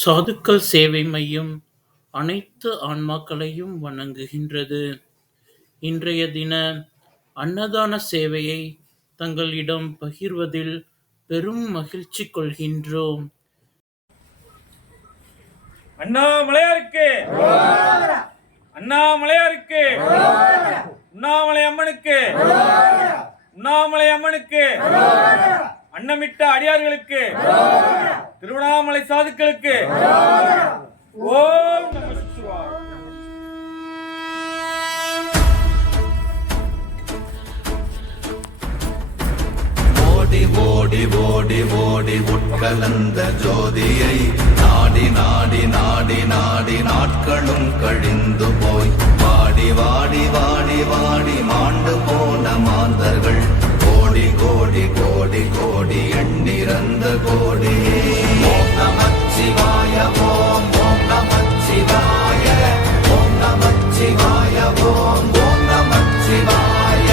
சாதுக்கள் சேவை மையம் அனைத்து ஆன்மாக்களையும் வணங்குகின்றது. இன்றைய தின அன்னதான சேவையை தங்களிடம் பகிர்வதில் பெரும் மகிழ்ச்சி கொள்கின்றோம். அண்ணாமலையாருக்கு, அண்ணாமலையாருக்கு, உண்ணாமலை அம்மனுக்கு, உண்ணாமலை அம்மனுக்கு, அன்னமிட்ட அடியார்களுக்கு, திருவண்ணாமலை சாதுக்களுக்கு ஓம் நம சிவாய. ஓடி ஓடி ஓடி ஓடி உட்கலந்த ஜோதியை நாடி நாடி நாடி நாடி நாட்களும் கழிந்து போய் வாடி வாடி வாடி வாடி மாண்டு போன மாந்தர்கள் கோடி கோடி கோடி கோடி எண்ணிறந்த கோடி. ஓம் நமச்சிவாய ஓம் ஓம் நமச்சிவாய ஓம் நமச்சிவாய ஓம் ஓம் நமச்சிவாய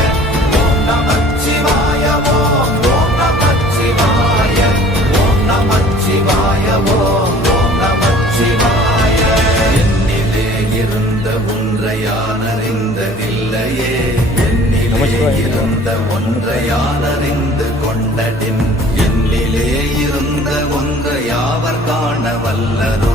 ஓம் நமச்சிவாய ஓம் ஓம் நமச்சிவாய ஓம் நமச்சிவாய ஓம் ஓம் நமச்சிவாய. என்னிலே இருந்த ஒன்றை யானறிந்ததில்லையே, என்னிலே இருந்த ஒன்றை யானறிந்து கொண்டடின், என்னிலே இருந்த ஒன்றை யாவர் காண வல்லதோ,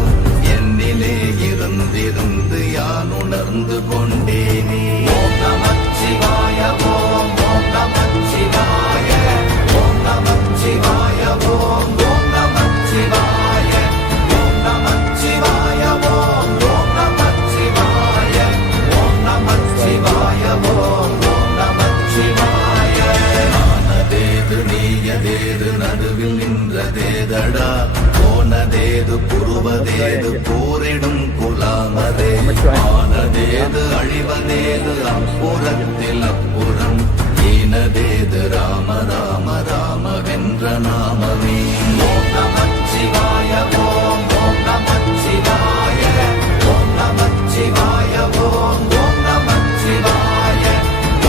என்னிலே இருந்திருந்து யான் உணர்ந்து கொண்டேனே. ஓம் நமச்சிவாய ஓம் ஓம் நமச்சிவாய ஓம் நமச்சிவாய ஓம் ஓம் நமச்சிவாய ஓம் நமச்சிவாய ஓம் ஓம் நமச்சிவாய ஓம் நமச்சிவாய ஓம் ஓம் நமச்சிவாய. ஆனதேது நீயதேது நடுவில் நின்றதேதடா, போனதேது புருவதேது போரிடும் குலாமதே, ஆனதேது அழிவதேது அப்புறத்தில் அப்புறம், ஈனதேது ராம ராம ராம வென்ற நாமமே. ஓம் நமச்சிவாய ஓம் ஓம் நமச்சிவாய ஓம் நமச்சிவாய ஓம் ஓம் நமச்சிவாய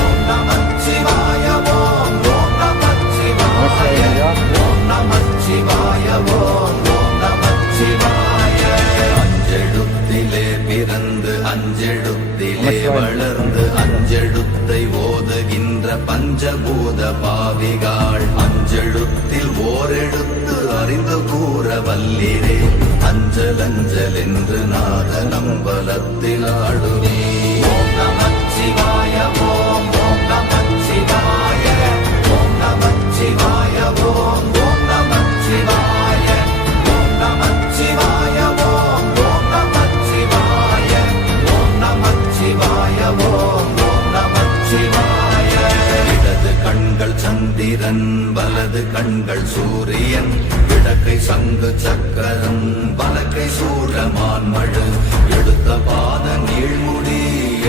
ஓம் நமச்சிவாய ஓம் ஓம் நமச்சிவாய ஓம் நமச்சிவாய ஓம் ஓம் நமச்சிவாய. அஞ்செழுத்திலே பிறந்து அஞ்செழுத்திலே வளர்ந்து அஞ்செழுத்தை ஓதுகின்ற பஞ்சபூத பாவிகாள், அஞ்செழுத்தில் ஓரெழுத்து அறிந்து கூற வல்லிரே, அஞ்சல் அஞ்சல் என்று நாத நம்பலத்தில் ஆடுவே. ஓம் நமச்சிவாய ஓம் ஓம் நமச்சிவாய ஓம் நமச்சிவாய ஓம் ஓம் நமச்சிவாய ஓம் நமச்சிவாய ஓம் ஓம் நமச்சிவாய ஓம் நமச்சிவாய ஓம் ஓம் நமச்சிவாய. இடது கண்கள் சந்திரன் வலது கண்கள் சூரியன், இடக்கை சங்கு சக்கரம் வலக்கை சூரமான்மழு, எடுத்த பாத நீழ்முடி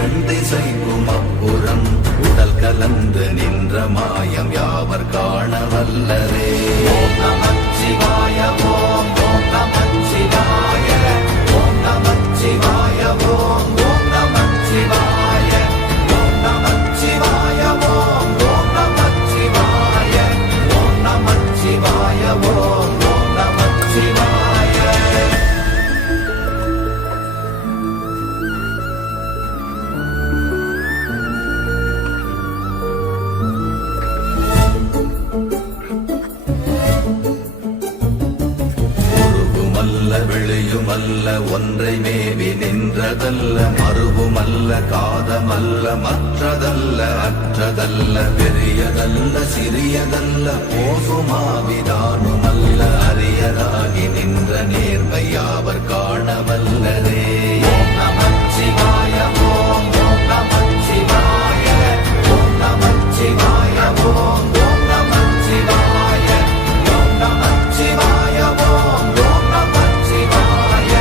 எண் திசைக்கும் அப்புறம், உடல் கலந்து நின்ற மாயம் யாவர் காண வல்லரே. ஓம் நமச்சிவாய ஓம் ஓம் நமச்சிவாய ஓம் நமச்சிவாய ஓம் ஓம் நமச்சிவாய ஓம் நமச்சிவாய ஓம் ஓம் நமச்சிவாய ஓம் நமச்சிவாய ஓம் ஓம் நமச்சிவாய. உருவுமல்ல வெளியுமல்ல ஒன்றை மேவி நின்றதல்ல, மறுவுமல்ல காதமல்ல மற்றதல்ல அற்றதல்ல, பெரியதல்ல சிறியதல்ல போகுமாவிதானுமல்ல, அரியதாகி நின்ற நேர்மை யாவர் காண வல்லரே. ஓம் நமச்சிவாய ஓம் ஓம் நமச்சிவாய ஓம் நமச்சிவாய ஓம் ஓம் நமச்சிவாய ஓம் நமச்சிவாய ஓம் ஓம் நமச்சிவாய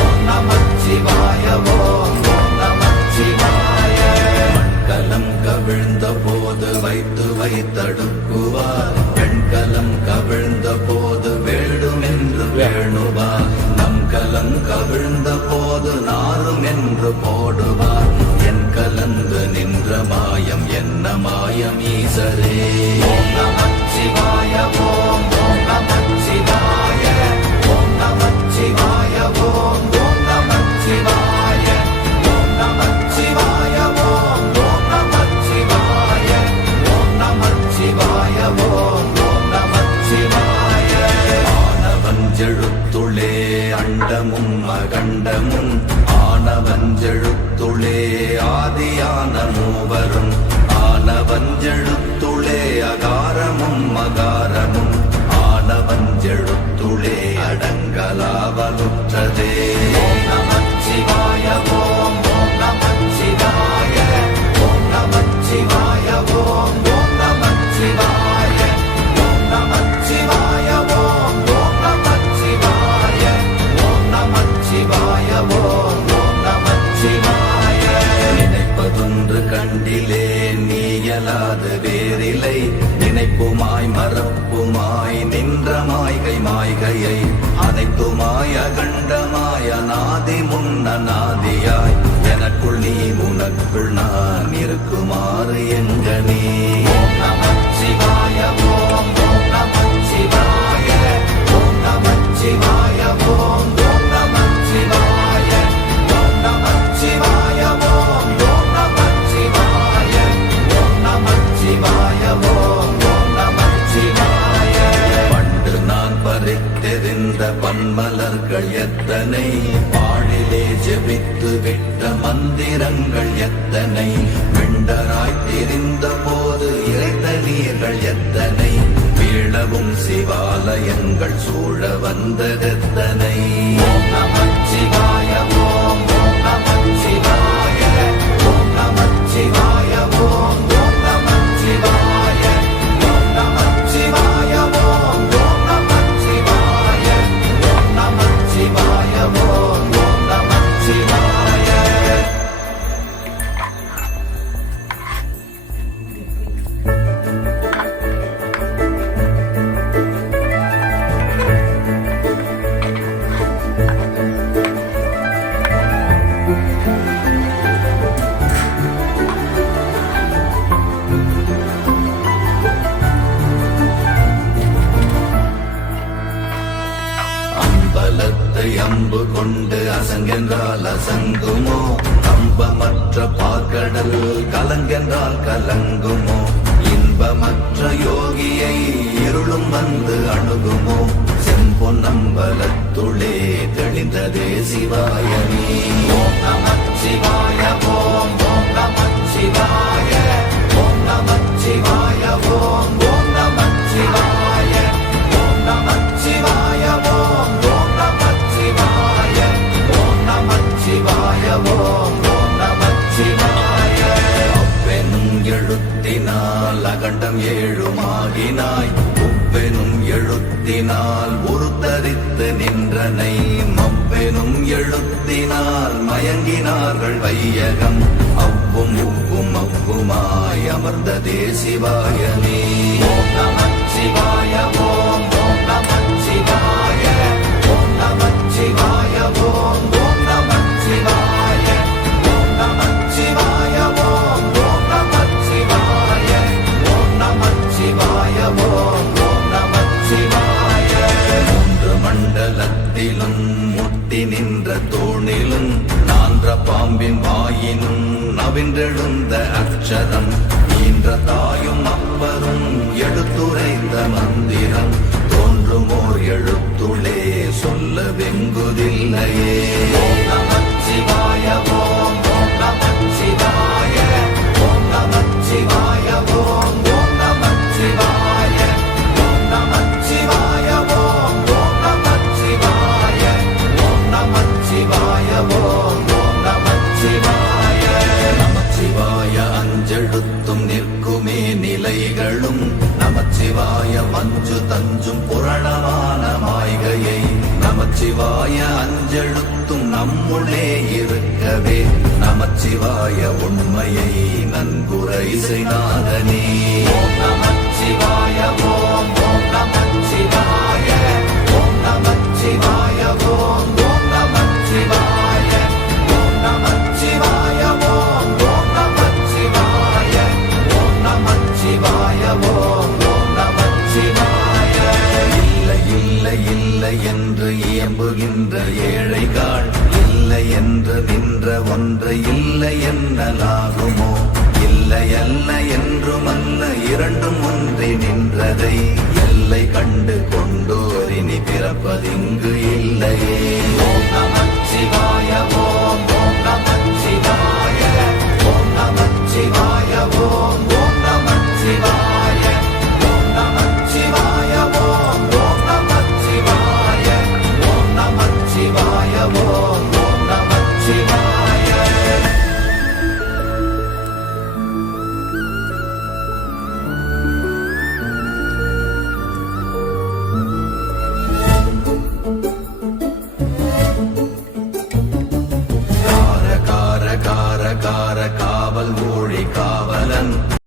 ஓம் நமச்சிவாய ஓம் ஓம் நமச்சிவாய. மண்கலம் கவிழ்ந்த போது வைத்து வைத்தடுக்குவார், பெண்கலம் கவிழ்ந்த போது வேண்டுமென்று வேணுவார், நம் கலம் கவிழ்ந்த போது நாரும் என்று போடுவார், என் கலந்து நின்ற மாயம் என்ன மாயம் ஈசரே. ஓம் நமச்சிவாய ஓம் ஓம் நமச்சிவாய ஓம் நமச்சிவாய அண்டமும் அகண்டமும் ஆனவஞ்செழுத்துளே ஆதியான மூவரும் ஆனவஞ்செழுத்துளே அகாரமும் மகாரமும் ஆனவஞ்செழுத்துளே அடங்கலாவலுற்றதே. ஓம் நமச்சிவாய ஓம் ஓம் நமச்சிவாய ஓம் நமச்சிவாய ஓம் ஓம் நமச்சிவாய ஓம் நமச்சிவாய ஓம் ஓம் நமச்சிவாய ஓம் நமச்சிவாய ஓம் ஓம் நமச்சிவாய. நினைப்பதொன்று கண்டிலே நீயலாது வேறில்லை நினைப்புமாய் மறப்புமாய் நின்ற மாய்கை மாய்கையை அனைத்துமாய் அகண்டமாய் அநாதி முன்னநாதியாய் எனக்குள் நீ உனக்குள் நான் இருக்குமாறு எங்கனே. ஓம் நமச்சிவாய ஓம் ஓம் நமச்சிவாய ஓம் நமச்சிவாய ஓம் ஓம் நமச்சிவாய ஓம் நமச்சிவாய ஓம் ஓம் நமச்சிவாய ஓம் நமச்சிவாய ஓம் ஓம் நமச்சிவாய. பண்டு நான் பறித்தெறிந்த பன்மலர்கள் எத்தனை பாழிலே ஜெபித்து விட்ட மந்திரங்கள் எத்தனை விண்டராய் தெரிந்த போது இறைத்த நீர்கள் எத்தனை வீழவும் சிவாலயங்கள் சூழ வந்ததெத்தனை. ஓம் நமச்சிவாய ஓம் ஓம் நமச்சிவாய ஓம் நமச்சிவாய ஓம் ஓம் நமச்சிவாய ஓம் நமச்சிவாய ஓம் ஓம் நமச்சிவாய ஓம் நமச்சிவாய ஓம் ஓம் நமச்சிவாய. அம்பலத்தை அம்பு கொண்டு அசங்கென்றால் அசங்குமோ கம்பமற்ற பாக்கடல் கலங்கென்றால் கலங்குமோ இன்பமற்ற யோகியை இருளும் வந்து அணுகுமோ செம்பொன்னம்பலத்துளே தெளிந்ததே சிவாயனே. ஓம் நமச்சிவாய ஓம் ஓம் நமச்சிவாய ஓம் நமச்சிவாய ஓம் ஓம் நமச்சிவாய ஓம் நமச்சிவாய ஓம் ஓம் நமச்சிவாய ஓம் நமச்சிவாய ஓம் ஓம் நமச்சிவாய. அவ்வெனும் எழுத்தினால் அகண்டம் ஏழுமாகினாய் உவ்வெனும் எழுத்தினால் உருத்தரித்து நின்றனை மவ்வெனும் எழுத்தினால் மயங்கினார்கள் வையகம் அவ்வும் உவ்வும் அவ்வுமாய் அமர்ந்ததே சிவாயனே. ஓம் நமச்சிவாய ஓம் ஓம் நமச்சிவாய ஓம் நமச்சிவாய ஓம் ஓம் நமச்சிவாய ஓம் நமச்சிவாய ஓம் ஓம் நமச்சிவாய ஓம் நமச்சிவாய ஓம் ஓம் நமச்சிவாய. மூன்று மண்டலத்திலும் முட்டி நின்ற தூணிலும் நான்ற பாம்பின் வாயினும் நவின்றெழுந்த அக்ஷரம் ஈன்ற தாயும் அப்பரும் எடுத்துரைந்த மந்திரம் தோன்றுமோர் எழுத்துளே சொல்ல வெங்குதில்லையே. ஓம் நமச்சிவாய ஓம் ஓம் நமச்சிவாய ஓம் நமச்சிவாய ஓம் ஓம் நமச்சிவாய ஓம் நமச்சிவாய ஓம் ஓம் நமச்சிவாய ஓம் நமச்சிவாய ஓம் ஓம் நமச்சிவாய. நமச்சிவாய அஞ்செழுத்தும் நிற்குமே நிலைகளும் நமச்சிவாய மஞ்சு தஞ்சும் புரணமான மாய்கையை நமச்சிவாய அஞ்செழுத்தும் நம்முள்ளே இருக்கவே நமச்சிவாய உண்மையை நன்குரை செய்தாதனே. ஓம் நமச்சிவாய ஓம் ஓம் நமச்சிவாய ஓம் நமச்சிவாய ஓம் ஓம் நமச்சிவாய ஓம் நமச்சிவாய ஓம் ஓம் நமச்சிவாய ஓம் நமச்சிவாய ஓம் ஓம் நமச்சிவாய. இல்லை இல்லை இல்லை என்று இயம்புகின்ற ஏழைகள் இல்லை என்று நின்ற ஒன்று இல்லை என்னலாகுமோ இல்லை அல்ல என்றுமல்ல இரண்டும் ஒன்றி நின்றதை எல்லை கண்டு கொண்டோர் இனி பிறப்பதிங்கு இல்லையே. ஓம் நமச்சிவாய ஓம் ஓம் நமச்சிவாய ஓம் நமச்சிவாய ஓம் ஓம் நமச்சிவாய ஓம் நமச்சிவாய ஓம் ஓம் நமச்சிவாய ஓம் நமச்சிவாய ஓம் ஓம் நமச்சிவாய. கார கார கார கார காவல் ஊழி காவலன்